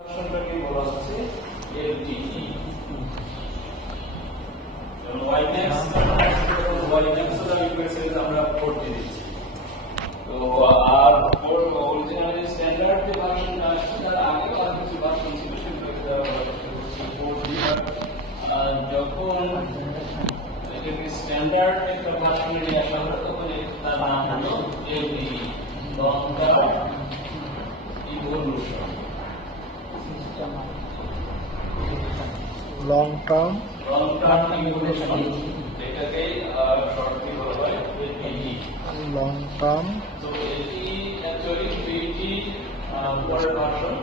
ভার্সনটাকে বলা হচ্ছে LTE যেমন WiMAX এর রিকোয়েস্ট আমরা পোর্ট দিচ্ছি তো আর পোর্ট অরিজিনাল স্ট্যান্ডার্ড যে ভার্সন আসছে তার আগে আর কিছু ভার্সন ছিল সেগুলোকে দেওয়া হচ্ছে পোর্ট দিয়ে যখন এটাকে স্ট্যান্ডার্ড একটা ভার্সনে নিয়ে আসা হলো তখন তার নাম হলো LTE long term evolution long term evolution এটাকে শর্টলি বলা হয় LTE long term তো LTE অ্যাকচুয়ালি 3G পরের ভার্সন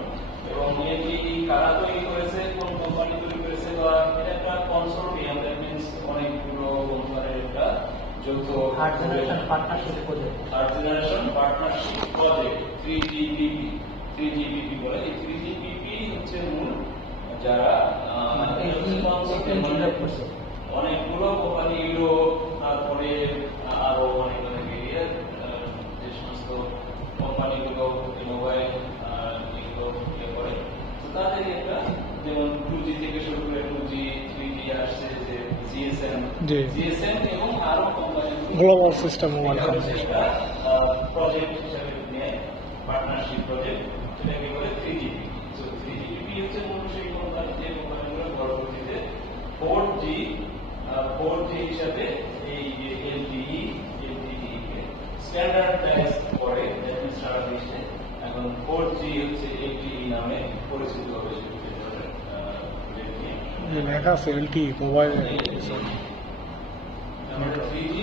এবং LTE কারা তৈরি করেছে কোন কোম্পানি তৈরি করেছে বা এটা একটা কনসোর্টিয়াম দ্যাট মিন্স অনেকগুলো কোম্পানির একটা যৌথ third generation partnership project 3GPP বলে এই 3GPP হচ্ছে মূল যারা অনেকগুলো কোম্পানি ইউরোপ তারপরে আরো অনেক অনেক এরিয়া যে সমস্ত কোম্পানিগুলো মোবাইল এগুলো ইয়ে করে তাদের একটা যেমন 2G থেকে শুরু করে 2G 3G আসছে যে GSM এবং আরো company global system mobile company project হিসেবে নিয়ে পার্টনারশিপ প্রজেক্ট এটাকে বলে 3GPP সো 3GPP হচ্ছে মূল সেই কোম্পানি যে কোম্পানিগুলো পরবর্তীতে 4G হিসাবে এই LTE কে স্ট্যান্ডার্ডাইজ করে দ্যাট মিন্স সারা বিশ্বে এখন 4G হচ্ছে LTE নামে পরিচিত হবে লেখা আছে LTE মোবাইল 3G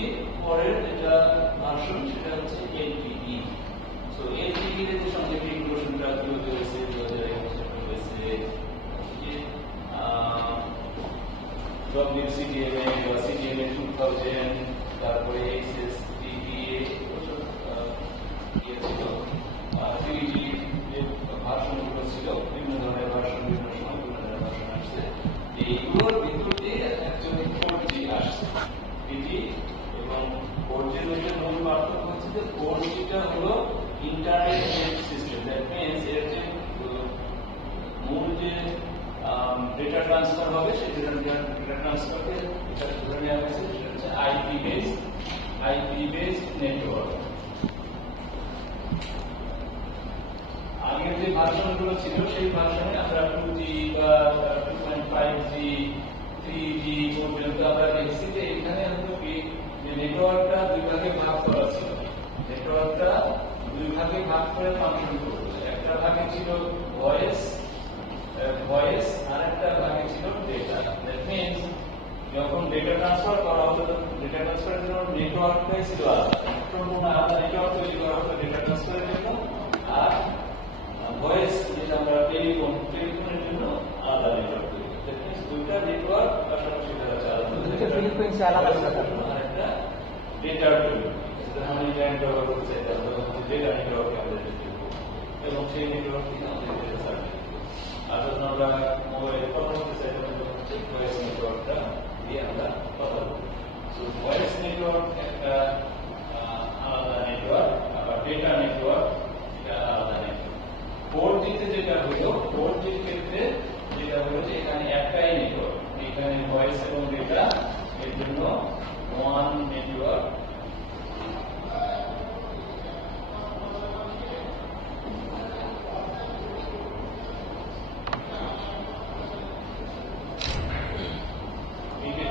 পরের যেটা ভার্সন সেটা হচ্ছে LTE সো LTE এর যে সঙ্গে ইনক্লুশনটা হয়েছে 2021 হয়েছে WCDMA বা CDMA 2000 তারপরে XSDPA ছিল 3G যে ভার্সনগুলো ছিল বিভিন্ন ধরনের ভার্সন বিভিন্ন সময় বিভিন্ন ধরনের ভার্সন আসছে এইগুলোর ভিতর দিয়ে অ্যাকচুয়ালি 4G আসছে 3G এবং 4G এর মধ্যে মূল পার্থক্য হচ্ছে যে 4G-টা হলো internet based system that means এর যে মূল যে ডেটা ট্রান্সফার হবে সেই ডেটা ট্রান্সফারকে এটা ধরে নেওয়া হয়েছে সেটা হচ্ছে IP বেসড নেটওয়ার্ক আগের যে ভার্সনগুলো ছিল সেই ভার্সনে আমরা 2G বা 2.5G 3G পর্যন্ত আমরা দেখছি যে এখানে হয়তো কি যে নেটওয়ার্কটা দুই ভাগে ভাগ করা ছিল নেটওয়ার্কটা দুই ভাগে ভাগ করে ফাংশন করতো একটা ভাগে ছিল ভয়েস আর একটা ভাগে ছিল ডেটা দ্যাট মিন্স যখন ডেটা ট্রান্সফার করা হতো ডেটা ট্রান্সফারের জন্য নেটওয়ার্কটাই ছিল আলাদা নেটওয়ার্ক তৈরি করা হতো ডেটা ট্রান্সফারের জন্য আর ভয়েস যেটা আমরা টেলিফোনের জন্য আলাদা নেটওয়ার্ক তৈরি দ্যাট মিন্স দুইটা নেটওয়ার্ক পাশাপাশি আলাদা আর একটা ডেটার তৈরি আমরা ইন্টারনেট ব্যবহার করছি ডেটা নেটওয়ার্ক আমাদের এবং সেই নেটওয়ার্ক থেকে আমাদের ডেটা সার্ভিস আর যখন আমরা মোবাইলে কথা বলতে চাই তখন হচ্ছে ভয়েস নেটওয়ার্কটা দিয়ে আমরা কথা বলি সো ভয়েস নেটওয়ার্ক একটা আলাদা নেটওয়ার্ক আবার ডেটা নেটওয়ার্ক এটা আলাদা নেটওয়ার্ক 4G-তে যেটা হলো 4G-র ক্ষেত্রে যেটা হলো যে এখানে একটাই নেটওয়ার্ক এখানে ভয়েস এবং ডেটা এর জন্য ওয়ান নেটওয়ার্ক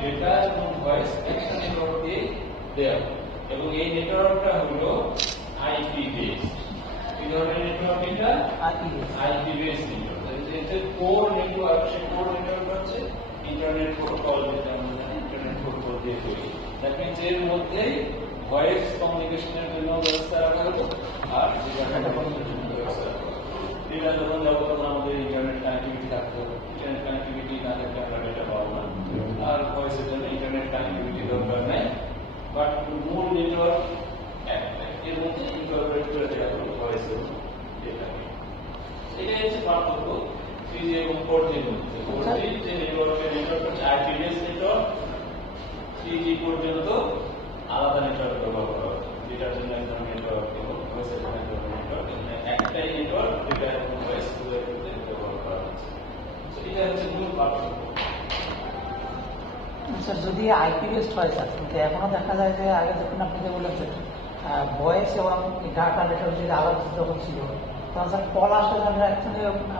ডেটা এবং ভয়েস একটা নেটওয়ার্ক দিয়ে দেওয়া এবং এই নেটওয়ার্কটা হলো IP বেসড এই ধরনের নেটওয়ার্ক এটা IP বেসড নেটওয়ার্ক এতে কোর নেটওয়ার্ক সেই কোর নেটওয়ার্ক হচ্ছে ইন্টারনেট প্রোটোকল যেটা আমরা জানি ইন্টারনেট প্রোটোকল দিয়ে তৈরি দ্যাট মিন্স এর মধ্যে ভয়েস কমিউনিকেশনের জন্য ব্যবস্থা রাখা হলো আর ডেটা কমিউনিকেশনের জন্য ব্যবস্থা রাখা হলো ডেটা যখন যাবো তখন আমাদের ইন্টারনেট কানেক্টিভিটি থাকতে হবে ইন্টারনেট কানেক্টিভিটি না থাকলে আমরা ডেটা পাবো না আর ভয়েসের জন্য ইন্টারনেট কানেক্টিভিটি দরকার নেই বাট মূল নেটওয়ার্ক একটাই এর মধ্যে ইনকর্পোরেট করে দেওয়া হলো ভয়েস এবং ডেটাকে এটাই হচ্ছে পার্থক্য 3G এবং 4G-র মধ্যে 4G যে নেটওয়ার্ক হচ্ছে IP বেসড নেটওয়ার্ক 3G পর্যন্ত আলাদা নেটওয়ার্ক ব্যবহার করা হতো ডেটার জন্য এক ধরনের নেটওয়ার্ক এবং ভয়েসের জন্য এক ধরনের নেটওয়ার্ক একটাই নেটওয়ার্ক ডেটা এবং ভয়েস ব্যবহার করা এটা হচ্ছে মূল পার্থক্য। স্যার যদি আইপি বেসড হয় স্যার, কিন্তু এখনো দেখা যায় যে আগে যখন আপনি যে বলেছেন ভয়েস এবং ডাটা নেটওয়ার্ক যদি আলাদা যখন ছিল, তখন স্যার কল আসলে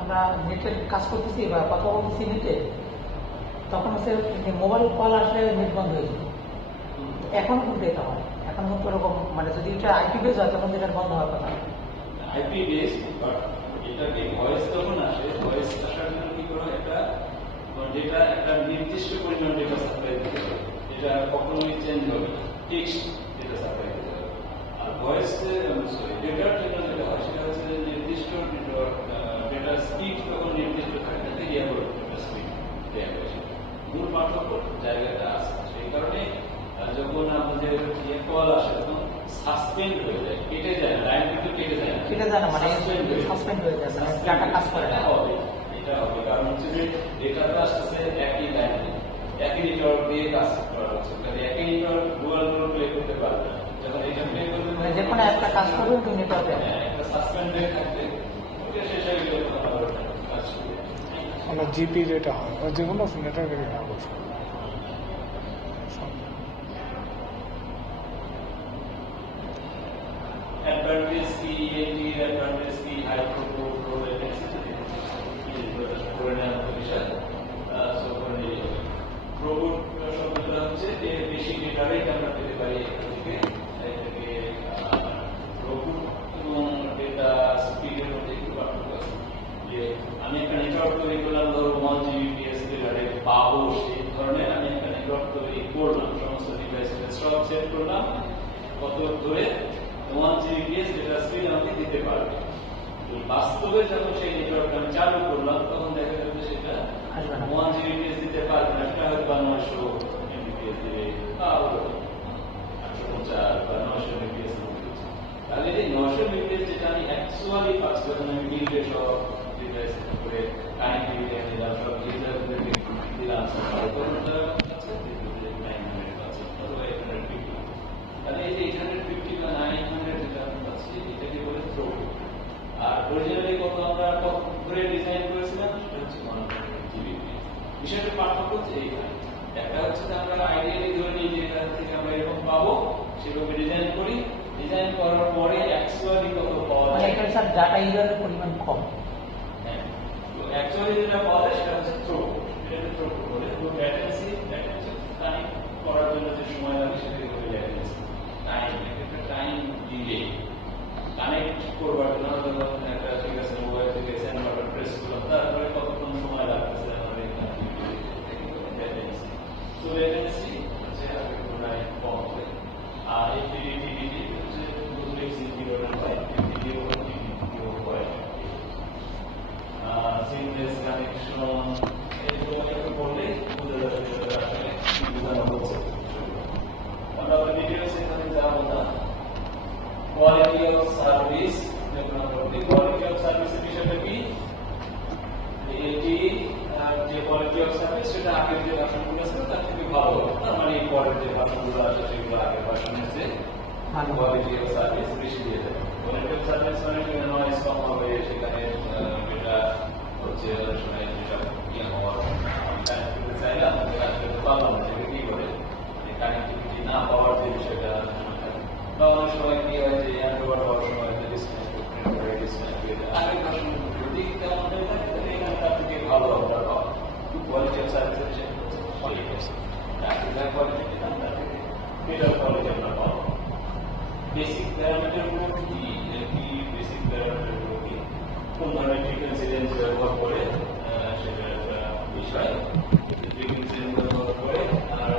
আমরা নেটের কাজ করতেছি বা কথা বলতেছি নেটে, তখন হচ্ছে মোবাইল কল আসলে নেট বন্ধ হয়ে যেত। এখনো কিন্তু এটা হয়, এখন কিন্তু ওরকম মানে যদি এটা আইপি বেস হয় তখন এটা বন্ধ হওয়ার কথা। আইপি বেস বাট এটাকে ভয়েস যখন আসে, ভয়েস আসার জন্য কি করে একটা ডেটা একটা নির্দিষ্ট পরিমাণ ডেটা সাপ্লাই দিতে হবে, যেটা কখনোই চেঞ্জ হবে না, টেক্সট ডেটা সাপ্লাই দিতে হবে। আর ভয়েস সরি ডেটার জন্য যেটা হয় সেটা হচ্ছে নির্দিষ্ট ডেটা স্পিড তখন নির্দিষ্ট থাকে না, এয়ারপোর্ট ডেটা স্পিড দেওয়া হয়েছে। মূল পার্থক্য জায়গাটা আছে, সেই কারণে যখন আমাদের কল আসে তখন সাসপেন্ড হয়ে যায়, কেটে যায় না, লাইন কিন্তু কেটে যায় না, মানে সাসপেন্ড হয়ে যায়, ডাটা কাজ করে না। এটা হবে কারণ হচ্ছে যে ডেটা তো আসছে একই লাইনে, একই নেটওয়ার্ক দিয়ে কাজ করা হচ্ছে, তাহলে একই নেটওয়ার্ক ডুয়াল রোল প্লে করতে পারবে না। যখন এটা প্লে করবে মানে যে কোনো একটা কাজ করবে ওই নেটওয়ার্কে একটা সাসপেন্ডেড থাকবে, ওটা শেষ হয়ে গেলে তখন আবার কাজ শুরু হবে। মানে জিপি যেটা হয় বা যে কোনো নেটওয়ার্কের অ্যাডভান্টেজ কি, এটির অ্যাডভান্টেজ কি, হাই থ্রুপুট লো লেটেন্সি করে নেওয়ার বিষয় সো করে নিয়ে যাবে। থ্রুপুট শব্দটা হচ্ছে যে বেশি ডেটা রেট আমরা পেতে পারি এটাকে থ্রুপুট এবং ডেটা স্পিডের মধ্যে একটু পার্থক্য আছে। যে আমি একটা নেটওয়ার্ক তৈরি করলাম, ধরো 1 Gbps ডেটা রেট পাবো, সেই ধরনের আমি একটা নেটওয়ার্ক তৈরি করলাম, সমস্ত ডিভাইসের সব সেট করলাম, কত ধরে 1 Gbps ডেটা স্পিড আমাকে দিতে পারবে। বাস্তবে যখন সেই নেটওয়ার্কটা আমি চালু করলাম তখন দেখা যাবে সেটা 1 Gbps দিতে পারবে না, সেটা হয়তো 900 Mbps দিবে বা 850 বা 900 Mbps দিচ্ছে। তাহলে এই 900 Mbps যেটা আমি অ্যাকচুয়ালি পাচ্ছি যখন আমি বিলডে সব ডিভাইস করে কানেক্টিভিটি দিলাম, সব ডিভাইসগুলোকে দিলাম, তখন ওটা আছে 900 পাচ্ছি অথবা 850। তাহলে এই যে 850 বা 900 যেটা আমি পাচ্ছি এটাকে বলে থ্রুপুট। আর অরিজিনালি কত আমরা করে ডিজাইন করেছিলাম সেটা হচ্ছে 100 Gbps। বিষয়টা পার্থক্য হচ্ছে এইখানে, একটা হচ্ছে যে আমরা আইডিয়ালি ধরে নিই যে এটা থেকে আমরা এরকম পাবো, সেভাবে ডিজাইন করি, ডিজাইন করার পরে অ্যাকচুয়ালি কত পাওয়া মানে যায়, এটা স্যার ডাটা ইউজারের পরিমাণ কম। হ্যাঁ, তো অ্যাকচুয়ালি যেটা পাওয়া যায় সেটা হচ্ছে থ্রুপুট। এটা থ্রুপুট বলে, তো ল্যাটেন্সি কানেক্ট করার জন্য যে সময় লাগে সেটাকে বলে ল্যাটেন্সি। টাইম, একটা টাইম ডিলে কানেক্ট করবার জন্য একটা ঠিক আছে মোবাইল থেকে সেন্ড বাটন প্রেস করলাম, তারপরে কতক্ষণ সময় লাগতেছে আমাদের এখানে ল্যাটেন্সি। তো ল্যাটেন্সি হচ্ছে আগের তুলনায় কম হবে। আর এফটিডিটি হচ্ছে ডুপ্লেক্স ইনডিভিজুয়াল হয়, এফটিডিও হয়, সিমলেস কানেকশন, এগুলো একটু বললে বোঝা যাবে আসলে কি বোঝানো হচ্ছে। আমরা ডিটেইলস এখানে যাবো না। Quality of service, quality of সার্ভিসের বিষয়টা কি, এটি যে কোয়ালিটি অফ সার্ভিস সেটা আগের যে ভার্সনগুলো ছিল তার থেকে ভালো হবে, তার মানে পরের যে ভার্সনগুলো আছে সেগুলো আগের ভার্সনের চেয়ে কোয়ালিটি অফ সার্ভিস বেশি দিয়ে দেবে। কোয়ালিটি অফ সার্ভিস মানে নয়েজ কম হবে, সেখানে যেটা হচ্ছে অনেক সময় যেটা ইয়ে হওয়ার কানেক্টিভিটি চাইলাম কানেক্টিভিটি পাবো না, সেটা কি করে কানেক্টিভিটি না পাওয়ার যে বিষয়টা বা অনেক সময় কি হয় যে অ্যান্ড্রয়েড হওয়ার সময় আগের ভার্সন যদি তেমন হয়ে থাকে তাহলে এখানে তার থেকে ভালো আমরা পাবো। কোয়ালিটি অফ সার্ভিসের বিষয় হচ্ছে কোয়ালিটি কোয়ালিটি আমরা বেটার কোয়ালিটি আমরা পাবো। বেসিক প্যারামিটারগুলো কি, বেসিক প্যারামিটারগুলো কি, কোন ধরনের ফ্রিকোয়েন্সি রেঞ্জ ব্যবহার করে সেটার একটা বিষয়, ফ্রিকোয়েন্সি রেঞ্জ ব্যবহার করে। আর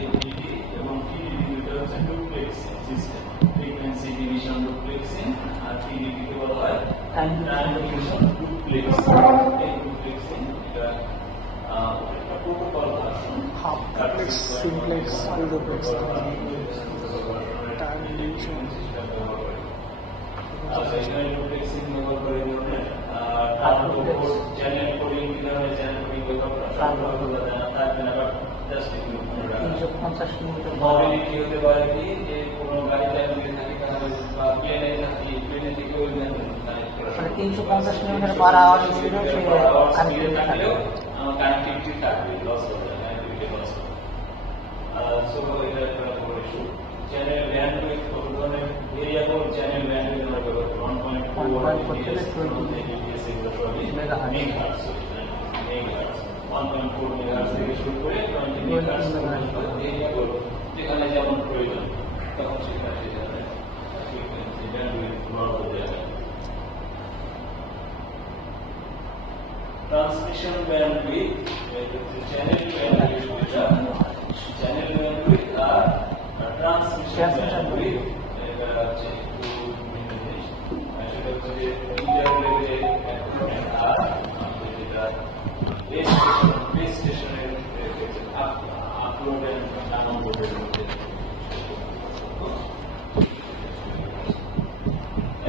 এফডিডি এবং টিডিডি দুটো হচ্ছে ডুপ্লেক্সিং সিস্টেম, ফ্রিকোয়েন্সি ডিভিশন ডুপ্লেক্সিং, আর টিডিডি কে বলা হয় টাইম ডিভিশন ডুপ্লেক্সিং। এই ডুপ্লেক্সিং এটা একটা protocol version, half duplex, simplex, full duplex, time division. আচ্ছা, এখানে ডুপ্লেক্সিং ব্যবহার করে চ্যানেল কোডিং, কি ধরনের চ্যানেল কোডিং মোবিলিটি হতে পারে কি, যে কোনো গাড়িতে যদি থাকি তাহলে বা প্লেনে থাকি, প্লেনে থেকে ওই কানেক্ট করা 350 কিলোমিটার পার আওয়ার স্পিডে কানেক্টিভিটি থাকবে। আমার কানেক্টিভিটি থাকবে, লস হবে না, কানেক্টিভিটি লস হবে। সো এটা একটা বড় ইস্যু। চ্যানেল ব্যান্ডউইথ কত ধরনের ভেরিয়েবল চ্যানেল ব্যান্ডউইথ আমরা ব্যবহার করি 1.4 Mbps এগুলো সবই মেগাহার্টজ। 1.4 মেগাহার্টজ থেকে শুরু করে 20 মেগাহার্টজ পর্যন্ত ভেরিয়েবল যেখানে যেমন প্রয়োজন তখন সেখানে ফ্রিকোয়েন্সি ব্যান্ডউইথ ব্যবহার করতে হবে। Transmission bandwidth channel bandwidth channel bandwidth আর ট্রান্সমিশন ব্যান্ডউইথ এটা হচ্ছে সেটা হচ্ছে যে মিটার লেভেলে আর যেটা বেস স্টেশনের আপলোড এন্ড ডাউনলোডের মধ্যে।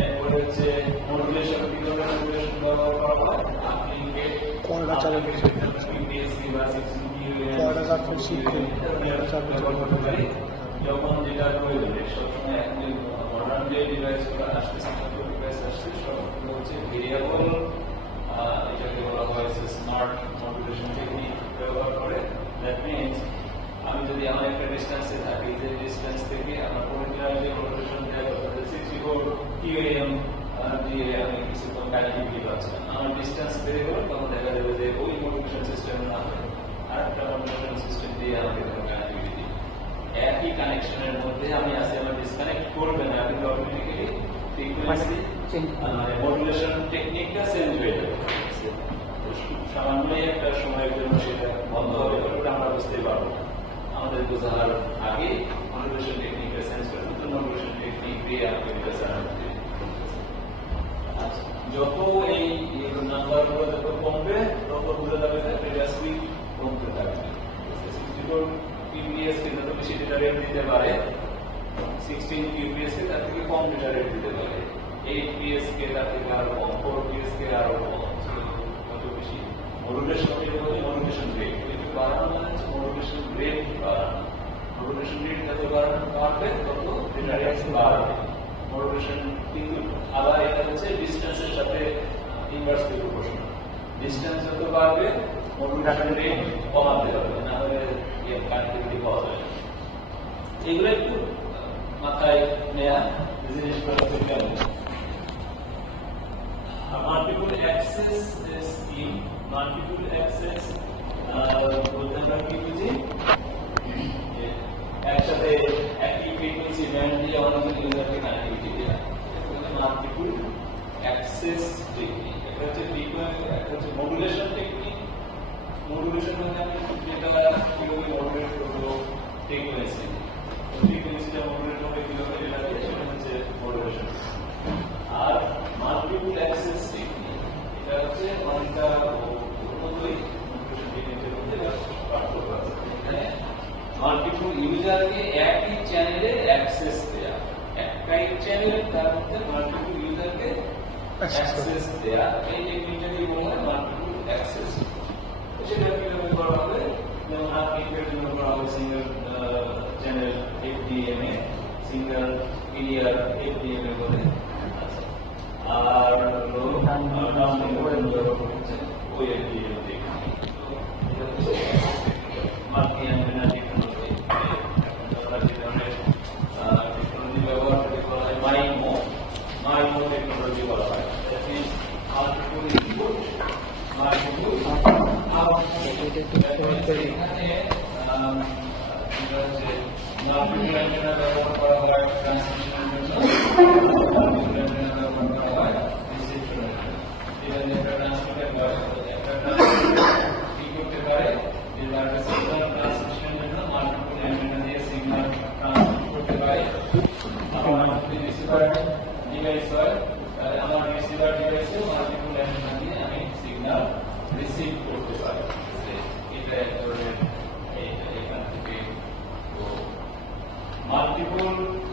এরপরে হচ্ছে মডুলেশন, কি ধরনের মডুলেশন ব্যবহার করা হয়? কোনটা চালাবে যখন যেটা প্রয়োজন, সবসময় এখন মডার্ন যে ডিভাইসগুলো আসতেছে, ডিভাইস আসছে সবগুলো হচ্ছে ভেরিয়েবল, এটাকে বলা হয় স্মার্ট মডুলেশন টেকনিক ব্যবহার করে। দ্যাট মিনস আমি যদি আমার একটা ডিস্টেন্সে থাকি, যে ডিস্টেন্স থেকে আমার পরিমাণ যে মডুলেশন দেওয়া হবে 64 QAM দিয়ে আমি কিছুক্ষণ কানেক্টিভিটি পাচ্ছিলাম, আমার ডিস্টেন্স বেড়ে গেল, তখন দেখা যাবে যে ওই মডুলেশন সিস্টেম না হয় আরেকটা মডুলেশন সিস্টেম দিয়ে আমাকে কানেক্টিভিটি একই কানেকশনের মধ্যে আমি আছি, আমার ডিসকানেক্ট করবে না, কিন্তু অটোমেটিক্যালি ফ্রিকোয়েন্সি মডুলেশন টেকনিকটা চেঞ্জ হয়ে যাবে। সামান্যই একটা সময়ের জন্য সেটা বন্ধ হবে, ওটা আমরা বুঝতে পারবো। আমাদের বোঝার আগে মডুলেশন টেকনিকটা চেঞ্জ করে নতুন মডুলেশন টেকনিক দিয়ে আমাকে যত এই নাম্বারগুলো যত কমবে তত বোঝা যাবে যে ডেটা স্পিড কমতে থাকবে। 64 QPS কে যত বেশি ডেটা রেট দিতে পারে, 16 QPS কে তার থেকে কম ডেটা রেট দিতে পারে, 8 PS কে তার থেকে আরো কম, 4 PS কে আরো কম। যত বেশি মডুলেশন হবে, মডুলেশন রেট কিন্তু বাড়ানো মানে হচ্ছে মডুলেশন রেট বাড়ানো। মডুলেশন রেট যত বাড়বে তত ডেটা রেট বাড়বে। মডুলেশন কিন্তু আবার এটা হচ্ছে ডিস্টেন্সের সাথে ইনভার্সলি প্রপোর্শনাল। ডিস্টেন্স যত বাড়বে মডুলেশন রেট কমাতে হবে, না হলে কানেক্টিভিটি পাওয়া যায় না। এগুলো একটু মাথায় নেয়া জিনিসগুলো থেকে হবে। Multiple access scheme, multiple access বলতে আমরা কি বুঝি? একসাথে একই ফ্রিকোয়েন্সি ব্যান্ড দিয়ে অনেকগুলো ইউজারকে কানেক্টিভিটি দেওয়া, মাল্টিপল অ্যাক্সেস টেকনিক। এটা হচ্ছে ফ্রিকোয়েন্সি, একটা হচ্ছে মডুলেশন টেকনিক। মডুলেশন মানে আমি যেটা কিভাবে মডুলেট করবো ফ্রিকোয়েন্সি, ফ্রিকোয়েন্সিটা মডুলেট হবে কিভাবে, সেটা হচ্ছে মডুলেশন। আর মাল্টিপল অ্যাক্সেস টেকনিক এটা হচ্ছে অনেকটা মতোই মডুলেশন টেকনিকের মধ্যে পার্থক্য আছে। এখানে মাল্টিপল ইউজারকে একই চ্যানেলে অ্যাক্সেস দেয়া, একটাই চ্যানেলে তার মধ্যে মাল্টিপল ইউজারকে অ্যাক্সেস দেয়া, এই টেকনিকটাকে বলা হয় মাল্টিপল অ্যাক্সেস। সেটা কিভাবে করা হবে? যেমন আর্কিটেক্টের জন্য করা হবে single channel FDMA, single PDR FDMA বলে। আর ওই FDMA টেকনিক, এটা হচ্ছে মাল্টি অ্যান্টেনা টেকনোলজি। আমরা যে ধরনের টেকনোলজি ব্যবহার করি বলা হয় মাইমো টেকনোলজি বলা হয়। That means multiple input, multiple multiple antenna ব্যবহার করা হয় ট্রান্সমিশনের জন্য, মাল্টিপল অ্যান্টেনা ব্যবহার করা হয় রিসিপশনের জন্য। যেটা একটা ট্রান্সমিটার কি করতে পারে, যে তার সিগন্যাল ট্রান্সমিশনের জন্য মাল্টিপল অ্যান্টেনা দিয়ে সিগন্যাল ট্রান্সমিট করতে পারে। আমার যদি রিসিভার ডিভাইস হয় তাহলে আমার রিসিভার ডিভাইসে মাল্টিপল অ্যান্টেনা দিয়ে আমি সিগন্যাল রিসিভ করতে পারি। এটা এক ধরনের এখান থেকে মাল্টিপল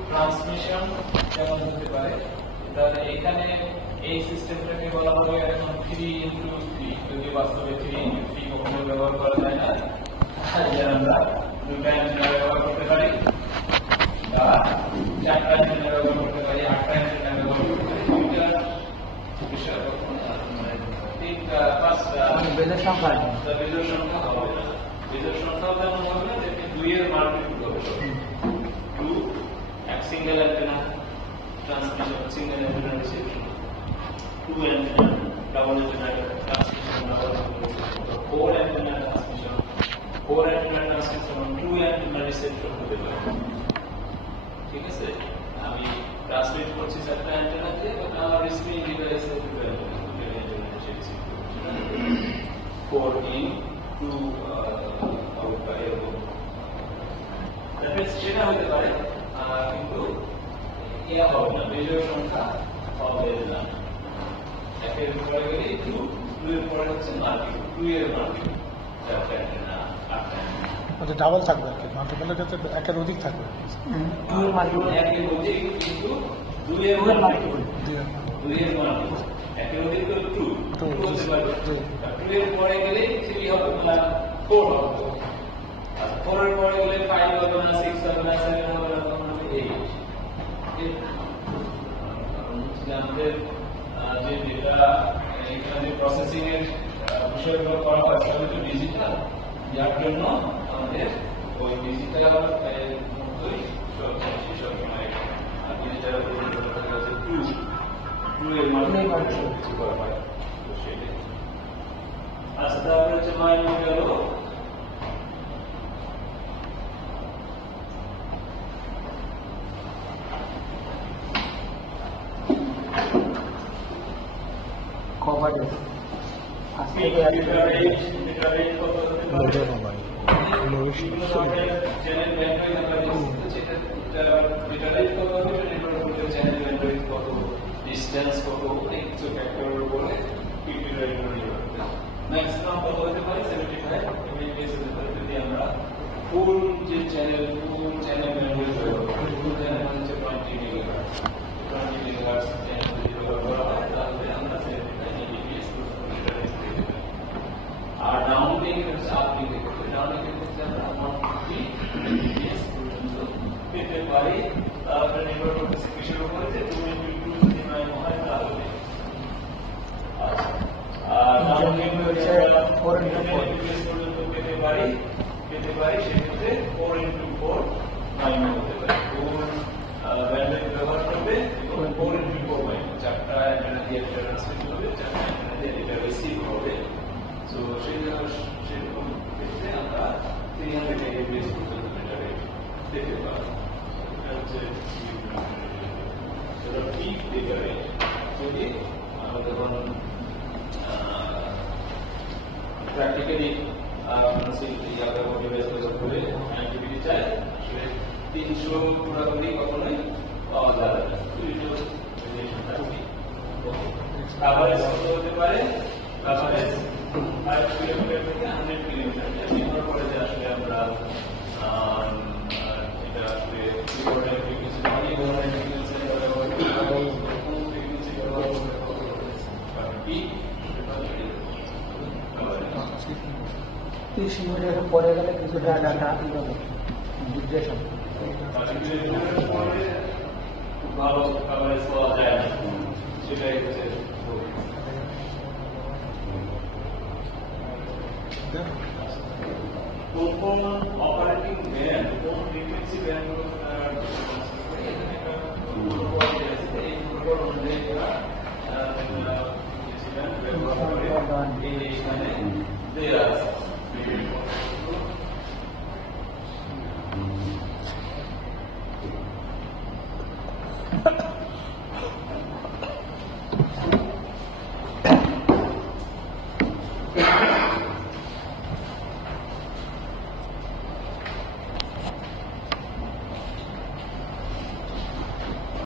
ট্রান্সমিশন কেমন হতে পারে, তাহলে এখানে এই সিস্টেমটাকে বলা হবে এখন 3x3, যদি বাস্তবে 3x3 কখনো ব্যবহার করা যায় না, আমরা দুটো অ্যান্টেনা ব্যবহার করতে পারি বা চারটা অ্যান্টেনা ব্যবহার করতে পারি, 8টা অ্যান্টেনা ব্যবহার করতে পারি। দুইটা বিষয় মানে বেজের সংখ্যা আর কি। তা বেজোড় সংখ্যা হবে না। বেজোড় সংখ্যাও তেমন হবে না, যেখানে 2 এর মান টুকু হবে। 2 এক single antenna transmission, single antenna reception, 2 antenna double antenna transmission, 4 antenna transmission, 4 antenna transmission, 2 antenna reception হতে পারে। ঠিক আছে, আমি ট্রান্সমিট করছি 4টা অ্যান্টেনা দিয়ে, তখন আমার রিসিভিং ডিভাইসে 2 অ্যান্টেনা রিসিভ করছে, 4 in 2 আউট বা এরকম। সেটা হতে পারে, কিন্তু ইয়া হবে না, বেজোড় সংখ্যা হবে না। 1 এর পরে গেলে 2, 2 এর পরে হচ্ছে মাল্টিপল, 2 এর মাল্টিপল, 4টা অ্যান্টেনা 8টা অ্যান্টেনা। ডাবল থাকবে আর কি, মাল্টিপলের ক্ষেত্রে একের অধিক থাকবে। 2 এর মাল্টিপল, 1 এর অধিক, কিন্তু 2 এর মাল্টিপল, 2 এর মাল্টিপল, 1 এর অধিক তো 2 হতে পারবে। 2 এর পরে গেলে 3 হবে না, 4 হবে। আর 4 এর পরে গেলে 5 হবে না, 6 হবে না, 7 হবে না, তখন হবে 8। আমাদের যে ডেটা এখানে প্রসেসিং এর বিষয়গুলো করা হয় সবই তো ডিজিটাল, যার জন্য আমাদের ওই ডিজিটাল মতোই সবসময় ডিজিটাল 2 এর মাধ্যমে করা হয়। তো সেটাই। আচ্ছা, তারপরে হচ্ছে মাইন গেল কভারেজ। আজকে ডিস্টেন্স কত, অনেক কিছু ফ্যাক্টরের উপরে ম্যাক্সিমাম কত হতে পারে 75 Mbps হতে পারে। যদি আমরা ফুল যে চ্যানেল, ফুল চ্যানেল ব্যান্ডউইথ ফুল চ্যানেল হচ্ছে 20 মেগাহার্টজ, 20 মেগাহার্টজ চ্যানেল যদি ব্যবহার করা হয় তাহলে আমরা 75 Mbps আর ডাউনলিং হচ্ছে আপলিং করতে, ডাউনলিং করতে আমরা 150 Mbps পর্যন্ত পেতে পারি। তাহলে নির্ভর করতেছে কিসের উপরে, যে 2 যদি নয় হয় তাহলে। আর ডাউনলিং হচ্ছে 4 Mbps পর্যন্ত পেতে পারি, সেক্ষেত্রে 4x4 মাইক্রো হতে পারে। 4 ব্যান্ডউইথ ব্যবহার করবে এবং 4x4 মাইক্রো, 4টা অ্যান্টেনা দিয়ে একটা ট্রান্সমিট হবে, 4টা অ্যান্টেনা দিয়ে এটা রিসিভ হবে। সো সেরকম ক্ষেত্রে আমরা 300 Mbps পর্যন্ত এটা পেতে পারি। এটা হচ্ছে পিক ডেটা রেট। যদি আমরা যখন প্র্যাকটিক্যালি অ্যাক্টিভিটি চাই, আসলে 300 পুরোপুরি কখনোই পাওয়া যাবে না। কাভারেজ কত হতে পারে? কাভারেজ 5 কিলোমিটার থেকে 100 কিলোমিটার, নির্ভর করে যে আসলে আমরা এটা আসলে কি ধরনের ফ্রিকোয়েন্সি, কি ধরনের ফ্রিকোয়েন্সি ব্যবহার করি, কোন ফ্রিকোয়েন্সি ব্যবহার করলে কত পিক 30 মিনিটের পরে গেলে কিছুটা ডাটা ডিগ্রেশন। ভালো কাভারেজ পাওয়া যায় না, সেটাই হচ্ছে কোন অপারেটিং ব্যান্ড, কোন ফ্রিকোয়েন্সি ব্যান্ডগুলো এখানে